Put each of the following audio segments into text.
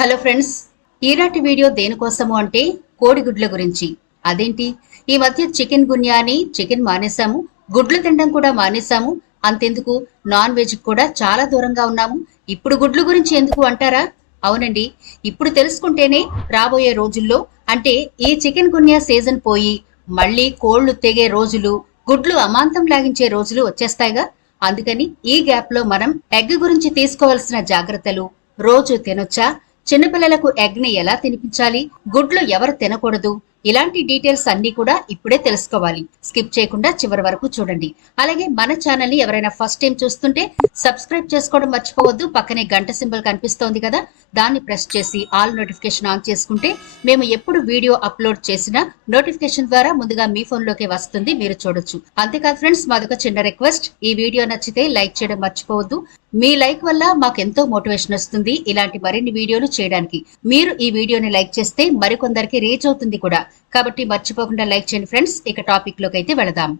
Hello friends, ఈనాటి video దేనికోసము అంటే కోడిగుడ్ల గురించి. అదేంటి, ఈ మధ్య చికెన్ గున్యా అని చికెన్ మానేశాము, గుడ్లు తినడం కూడా మానేశాము. అంతెందుకు, నాన్ వెజ్ కూడా చాలా దూరంగా ఉన్నాము. ఇప్పుడు గుడ్లు గురించి ఎందుకు అంటారా? అవునండి, ఇప్పుడు తెలుసుకుంటేనే రాబోయే రోజుల్లో, అంటే ఈ చికెన్ గున్యా సీజన్ పోయి మళ్ళీ కోళ్లు తెగే రోజులు, గుడ్లు అమాంతం లాగించే రోజులు వచ్చేస్తాయిగా. అందుకని ఈ గ్యాప్ లో మనం ఎగ్ గురించి తీసుకోవాల్సిన జాగ్రత్తలు, రోజు తినొచ్చా, చిన్నపిల్లలకు ఎగ్ ని ఎలా తినిపించాలి, గుడ్లు ఎవరు తినకూడదు, ఇలాంటి డీటెయిల్స్ అన్ని కూడా ఇప్పుడే తెలుసుకోవాలి. స్కిప్ చేయకుండా చివరి వరకు చూడండి. అలాగే మన ఛానల్ ని ఎవరైనా ఫస్ట్ టైం చూస్తుంటే సబ్స్క్రైబ్ చేసుకోవడం మర్చిపోవద్దు. పక్కనే గంట సింబల్ కనిపిస్తోంది కదా, దాన్ని ప్రెస్ చేసి ఆల్ నోటిఫికేషన్ ఆన్ చేసుకుంటే మేము ఎప్పుడు వీడియో అప్లోడ్ చేసినా నోటిఫికేషన్ ద్వారా ముందుగా మీ ఫోన్ లోకి వస్తుంది, మీరు చూడొచ్చు. అంతేకాదు ఫ్రెండ్స్, మాదొక చిన్న రిక్వెస్ట్, ఈ వీడియో నచ్చితే లైక్ చేయడం మర్చిపోవద్దు. మీ లైక్ వల్ల మాకెంతో మోటివేషన్ వస్తుంది ఇలాంటి మరిన్ని వీడియోలు చేయడానికి. మీరు ఈ వీడియోని లైక్ చేస్తే మరికొందరికి రీచ్ అవుతుంది కూడా, కాబట్టి మర్చిపోకుండా లైక్ చేయండి ఫ్రెండ్స్. ఇక టాపిక్ లోకి అయితే వెళదాం.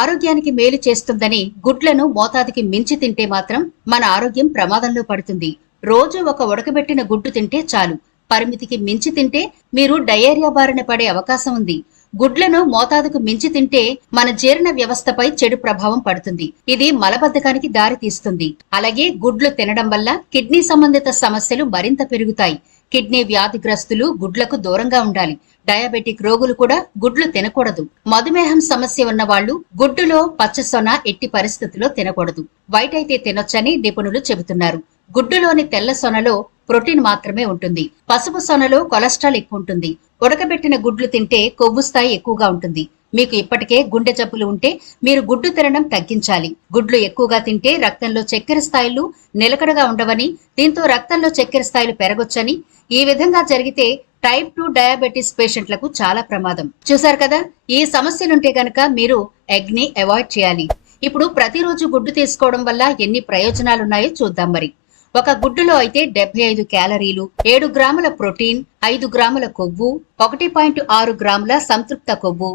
ఆరోగ్యానికి మేలు చేస్తుందని గుడ్లను మోతాదుకి మించి తింటే మాత్రం మన ఆరోగ్యం ప్రమాదంలో పడుతుంది. రోజు ఒక ఉడకబెట్టిన గుడ్డు తింటే చాలు. పరిమితికి మించి తింటే మీరు డయేరియా బారిన పడే అవకాశం ఉంది. గుడ్లను మోతాదుకు మించి తింటే మన జీర్ణ వ్యవస్థపై చెడు ప్రభావం పడుతుంది. ఇది మలబద్ధకానికి దారి తీస్తుంది. అలాగే గుడ్లు తినడం వల్ల కిడ్నీ సంబంధిత సమస్యలు మరింత పెరుగుతాయి. కిడ్నీ వ్యాధిగ్రస్తులు గుడ్లకు దూరంగా ఉండాలి. డయాబెటిక్ రోగులు కూడా గుడ్లు తినకూడదు. మధుమేహం సమస్య ఉన్న వాళ్ళు గుడ్డులో పచ్చసొన ఎట్టి పరిస్థితుల్లో తినకూడదు. వైట్ అయితే తినొచ్చని నిపుణులు చెబుతున్నారు. గుడ్డులోని తెల్ల సొనలో ప్రోటీన్ మాత్రమే ఉంటుంది. పసుపు సొనలో కొలెస్ట్రాల్ ఎక్కువ ఉంటుంది. ఉడకబెట్టిన గుడ్లు తింటే కొవ్వు స్థాయి ఎక్కువగా ఉంటుంది. మీకు ఇప్పటికే గుండె జబ్బులు ఉంటే మీరు గుడ్డు తినడం తగ్గించాలి. గుడ్లు ఎక్కువగా తింటే రక్తంలో చక్కెర స్థాయిలు నిలకడగా ఉండవని, దీంతో రక్తంలో చక్కెర స్థాయిలు పెరగొచ్చని, ఈ విధంగా జరిగితే టైప్ 2 డయాబెటీస్ పేషెంట్లకు చాలా ప్రమాదం. చూశారు కదా, ఈ సమస్యలుంటే గనక మీరు ఎగ్ ని అవాయిడ్ చేయాలి. ఇప్పుడు ప్రతిరోజు గుడ్డు తీసుకోవడం వల్ల ఎన్ని ప్రయోజనాలున్నాయో చూద్దాం మరి. ఒక గుడ్డులో అయితే 75 క్యాలరీలు, 7 గ్రాముల ప్రోటీన్, 5 గ్రాముల కొవ్వు, 1.6 గ్రాముల సంతృప్త కొవ్వు,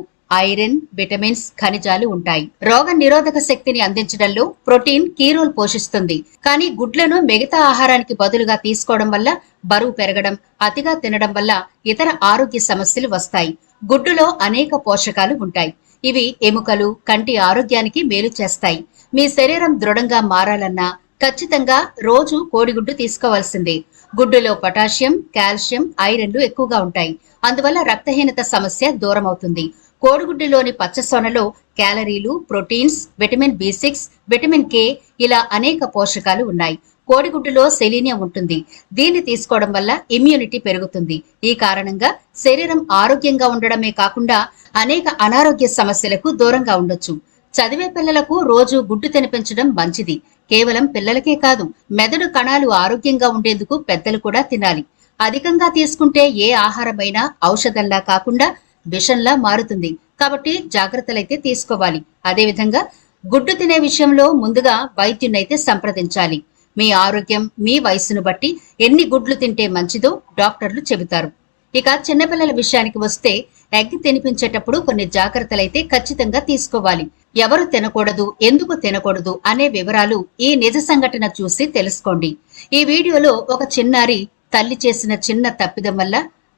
ఐరన్, విటమిన్స్, ఖనిజాలు ఉంటాయి. రోగ నిరోధక శక్తిని అందించడంలో ప్రోటీన్ కీ రోల్ పోషిస్తుంది. కానీ గుడ్లను మిగతా ఆహారానికి బదులుగా తీసుకోవడం వల్ల బరువు పెరగడం, అతిగా తినడం వల్ల ఇతర ఆరోగ్య సమస్యలు వస్తాయి. గుడ్డులో అనేక పోషకాలు ఉంటాయి. ఇవి ఎముకలు, కంటి ఆరోగ్యానికి మేలు చేస్తాయి. మీ శరీరం దృఢంగా మారాలన్నా ఖచ్చితంగా రోజు కోడిగుడ్డు తీసుకోవాల్సిందే. గుడ్డులో పొటాషియం, కాల్షియం, ఐరన్లు ఎక్కువగా ఉంటాయి. అందువల్ల రక్తహీనత సమస్య దూరం అవుతుంది. కోడిగుడ్డులోని పచ్చసొనలో క్యాలరీలు, proteins, vitamin B6, vitamin K, ఇలా అనేక పోషకాలు ఉన్నాయి. కోడిగుడ్డులో సెలీనియం ఉంటుంది. దీన్ని తీసుకోవడం వల్ల ఇమ్యూనిటీ పెరుగుతుంది. ఈ కారణంగా శరీరం ఆరోగ్యంగా ఉండడమే కాకుండా అనేక అనారోగ్య సమస్యలకు దూరంగా ఉండొచ్చు. చదివే పిల్లలకు రోజు గుడ్డు తినిపించడం మంచిది. కేవలం పిల్లలకే కాదు, మెదడు కణాలు ఆరోగ్యంగా ఉండేందుకు పెద్దలు కూడా తినాలి. అధికంగా తీసుకుంటే ఏ ఆహారమైనా ఔషధంలా కాకుండా విషంలా మారుతుంది. కాబట్టి జాగ్రత్తలైతే తీసుకోవాలి. అదేవిధంగా గుడ్డు తినే విషయంలో ముందుగా వైద్యునైతే సంప్రదించాలి. మీ ఆరోగ్యం, మీ వయసును బట్టి ఎన్ని గుడ్లు తింటే మంచిదో డాక్టర్లు చెబుతారు. ఇక చిన్నపిల్లల విషయానికి వస్తే ఎగ్ తినిపించేటప్పుడు కొన్ని జాగ్రత్తలైతే ఖచ్చితంగా తీసుకోవాలి. ఎవరు తినకూడదు, ఎందుకు తినకూడదు అనే వివరాలు ఈ నిజ సంఘటన చూసి తెలుసుకోండి. ఈ వీడియోలో ఒక చిన్నారి తల్లి చేసిన చిన్న తప్పిదం వల్ల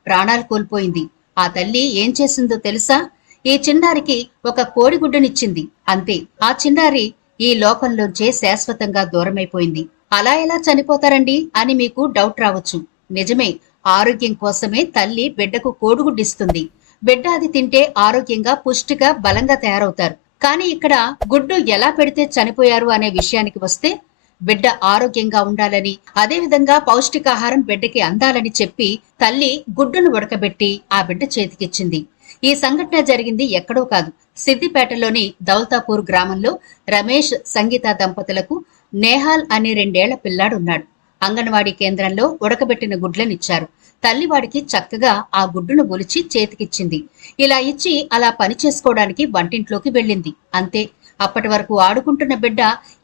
ప్రాణాలు కోల్పోయింది. ఆ తల్లి ఏం చేసిందో తెలుసా? ఈ చిన్నారికి ఒక కోడిగుడ్డునిచ్చింది, అంతే. ఆ చిన్నారి ఈ లోకంలోంచే శాశ్వతంగా దూరమైపోయింది. అలా ఎలా చనిపోతారండి అని మీకు డౌట్ రావచ్చు. నిజమే, ఆరోగ్యం కోసమే తల్లి బిడ్డకు కోడిగుడ్డిస్తుంది. బిడ్డ అది తింటే ఆరోగ్యంగా, పుష్టిగా, బలంగా తయారవుతారు. కానీ ఇక్కడ గుడ్డు ఎలా పెడితే చనిపోయారు అనే విషయానికి వస్తే, బిడ్డ ఆరోగ్యంగా ఉండాలని, అదేవిధంగా పౌష్టికాహారం బిడ్డకి అందాలని చెప్పి తల్లి గుడ్డును ఉడకబెట్టి ఆ బిడ్డ చేతికిచ్చింది. ఈ సంఘటన జరిగింది ఎక్కడో కాదు, సిద్దిపేటలోని దౌల్తాపూర్ గ్రామంలో రమేష్, సంగీత దంపతులకు నేహాల్ అనే 2 ఏళ్ల పిల్లాడున్నాడు. అంగన్వాడీ కేంద్రంలో ఉడకబెట్టిన గుడ్లనిచ్చారు. తల్లివాడికి చక్కగా ఆ గుడ్డును ఒలిచి చేతికిచ్చింది. ఇలా ఇచ్చి అలా పని చేసుకోవడానికి వంటింట్లోకి వెళ్ళింది, అంతే. అప్పటి వరకు ఆడుకుంటున్న బిడ్డ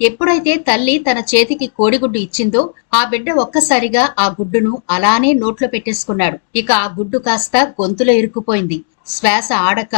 ఎప్పుడైతే తల్లి తన చేతికి కోడిగుడ్డు ఇచ్చిందో ఆ బిడ్డ ఒక్కసారిగా ఆ గుడ్డును అలానే నోట్లో పెట్టేసుకున్నాడు. ఇక ఆ గుడ్డు కాస్త గొంతులో ఇరుక్కుపోయింది. శ్వాస ఆడక,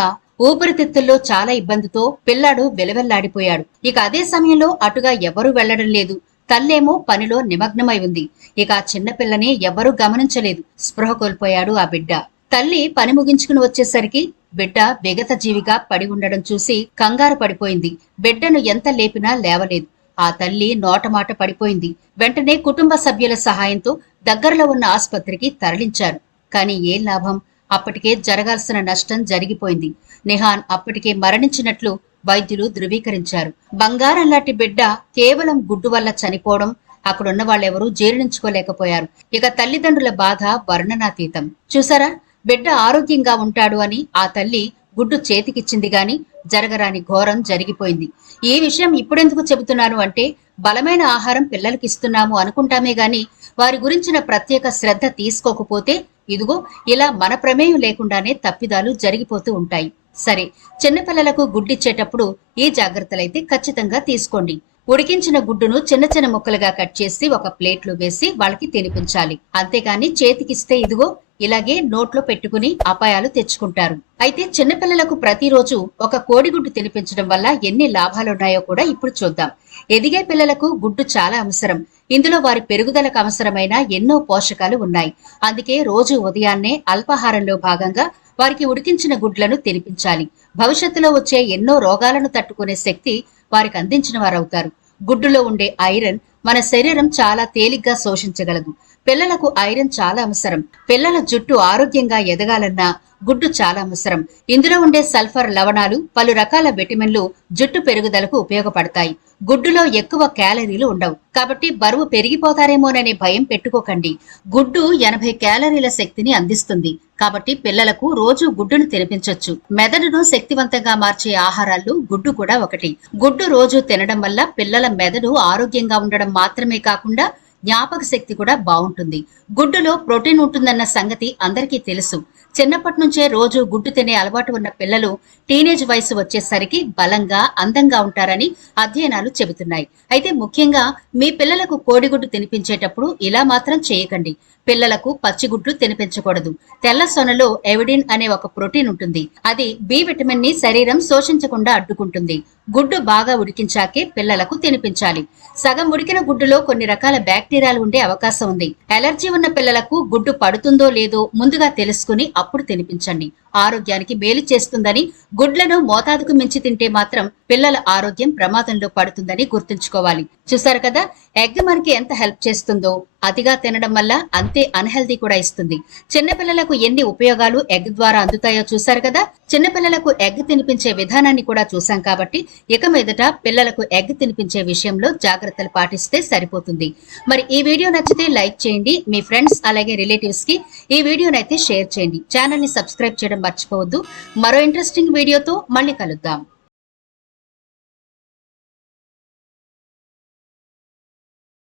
ఊపిరితిత్తుల్లో చాలా ఇబ్బందితో పిల్లాడు వెలవెల్లాడిపోయాడు. ఇక అదే సమయంలో అటుగా ఎవరూ వెళ్లడం లేదు. తల్లేమో పనిలో నిమగ్నమై ఉంది. ఇక ఆ చిన్నపిల్లని ఎవ్వరూ గమనించలేదు. స్పృహ కోల్పోయాడు ఆ బిడ్డ. తల్లి పని ముగించుకుని వచ్చేసరికి బిడ్డ విగత జీవిగా పడి ఉండడం చూసి కంగారు పడిపోయింది. బిడ్డను ఎంత లేపినా లేవలేదు. ఆ తల్లి నోటమాట పడిపోయింది. వెంటనే కుటుంబ సభ్యుల సహాయంతో దగ్గరలో ఉన్న ఆస్పత్రికి తరలించారు. కానీ ఏం లాభం? అప్పటికే జరగాల్సిన నష్టం జరిగిపోయింది. నిహాన్ అప్పటికే మరణించినట్లు వైద్యులు ధృవీకరించారు. బంగారం లాంటి బిడ్డ కేవలం గుడ్డు వల్ల చనిపోవడం అక్కడున్న వాళ్ళెవరూ జీర్ణించుకోలేకపోయారు. ఇక తల్లిదండ్రుల బాధ వర్ణనాతీతం. చూసారా, బిడ్డ ఆరోగ్యంగా ఉంటాడు అని ఆ తల్లి గుడ్డు చేతికిచ్చింది గాని జరగరాని ఘోరం జరిగిపోయింది. ఈ విషయం ఇప్పుడెందుకు చెబుతున్నాను అంటే, బలమైన ఆహారం పిల్లలకి ఇస్తున్నాము అనుకుంటామే గాని వారి గురించిన ప్రత్యేక శ్రద్ధ తీసుకోకపోతే ఇదిగో ఇలా మన ప్రమేయం లేకుండానే తప్పిదాలు జరిగిపోతూ ఉంటాయి. సరే, చిన్నపిల్లలకు గుడ్డిచ్చేటప్పుడు ఈ జాగ్రత్తలైతే ఖచ్చితంగా తీసుకోండి. ఉడికించిన గుడ్డును చిన్న చిన్న ముక్కలుగా కట్ చేసి ఒక ప్లేట్లో వేసి వాళ్ళకి తినిపించాలి. అంతేగాని చేతికిస్తే ఇదిగో ఇలాగే నోట్లో పెట్టుకుని అపాయాలు తెచ్చుకుంటారు. అయితే చిన్నపిల్లలకు ప్రతిరోజు ఒక కోడిగుడ్డు తినిపించడం వల్ల ఎన్ని లాభాలున్నాయో కూడా ఇప్పుడు చూద్దాం. ఎదిగే పిల్లలకు గుడ్డు చాలా అవసరం. ఇందులో వారి పెరుగుదలకు అవసరమైన ఎన్నో పోషకాలు ఉన్నాయి. అందుకే రోజు ఉదయాన్నే అల్పాహారంలో భాగంగా వారికి ఉడికించిన గుడ్లను తినిపించాలి. భవిష్యత్తులో వచ్చే ఎన్నో రోగాలను తట్టుకునే శక్తి వారికి అందించిన వారవుతారు. గుడ్డులో ఉండే ఐరన్ మన శరీరం చాలా తేలిగ్గా శోషించగలదు. పిల్లలకు ఐరన్ చాలా అవసరం. పిల్లల జుట్టు ఆరోగ్యంగా ఎదగాలన్నా గుడ్డు చాలా అవసరం. ఇందులో ఉండే సల్ఫర్ లవణాలు, పలు రకాల విటమిన్లు జుట్టు పెరుగుదలకు ఉపయోగపడతాయి. గుడ్డులో ఎక్కువ క్యాలరీలు ఉండవు. కాబట్టి బరువు పెరిగిపోతారేమోననే భయం పెట్టుకోకండి. గుడ్డు 80 క్యాలరీల శక్తిని అందిస్తుంది. కాబట్టి పిల్లలకు రోజు గుడ్డును తినిపించొచ్చు. మెదడును శక్తివంతంగా మార్చే ఆహారాల్లో గుడ్డు కూడా ఒకటి. గుడ్డు రోజు తినడం వల్ల పిల్లల మెదడు ఆరోగ్యంగా ఉండడం మాత్రమే కాకుండా జ్ఞాపక శక్తి కూడా బాగుంటుంది. గుడ్డులో ప్రోటీన్ ఉంటుందన్న సంగతి అందరికీ తెలుసు. చిన్నప్పటి నుంచే రోజు గుడ్డు తినే అలవాటు ఉన్న పిల్లలు టీనేజ్ వయసు వచ్చేసరికి బలంగా, అందంగా ఉంటారని అధ్యయనాలు చెబుతున్నాయి. అయితే ముఖ్యంగా మీ పిల్లలకు కోడిగుడ్డు తినిపించేటప్పుడు ఇలా మాత్రం చేయకండి. పిల్లలకు పచ్చిగుడ్లు తినిపించకూడదు. తెల్ల సొనలో ఎవిడిన్ అనే ఒక ప్రోటీన్ ఉంటుంది. అది బి విటమిన్ ని శరీరం శోషించకుండా అడ్డుకుంటుంది. గుడ్డు బాగా ఉడికించాకే పిల్లలకు తినిపించాలి. సగం ఉడికిన గుడ్డులో కొన్ని రకాల బ్యాక్టీరియాలు ఉండే అవకాశం ఉంది. అలర్జీ ఉన్న పిల్లలకు గుడ్డు పడుతుందో లేదో ముందుగా తెలుసుకుని అప్పుడు తినిపించండి. ఆరోగ్యానికి మేలు చేస్తుందని, గుడ్లను మోతాదుకు మించి తింటే మాత్రం పిల్లల ఆరోగ్యం ప్రమాదంలో పడుతుందని గుర్తుంచుకోవాలి. చూసారు కదా, ఎగ్ మనకి ఎంత హెల్ప్ చేస్తుందో అతిగా తినడం వల్ల అంతే అన్హెల్దీ కూడా ఇస్తుంది. చిన్నపిల్లలకు ఎన్ని ఉపయోగాలు ఎగ్ ద్వారా అందుతాయో చూసారు కదా. చిన్నపిల్లలకు ఎగ్ తినిపించే విధానాన్ని కూడా చూసాం కాబట్టి ఇక మీదట పిల్లలకు ఎగ్ తినిపించే విషయంలో జాగ్రత్తలు పాటిస్తే సరిపోతుంది. మరి ఈ వీడియో నచ్చితే లైక్ చేయండి. మీ ఫ్రెండ్స్ అలాగే రిలేటివ్స్ కి ఈ వీడియోనైతే షేర్ చేయండి. ఛానల్ ని సబ్స్క్రైబ్ చేయడం మర్చిపోవద్దు. మరో ఇంట్రెస్టింగ్ వీడియోతో మళ్ళీ కలుద్దాం.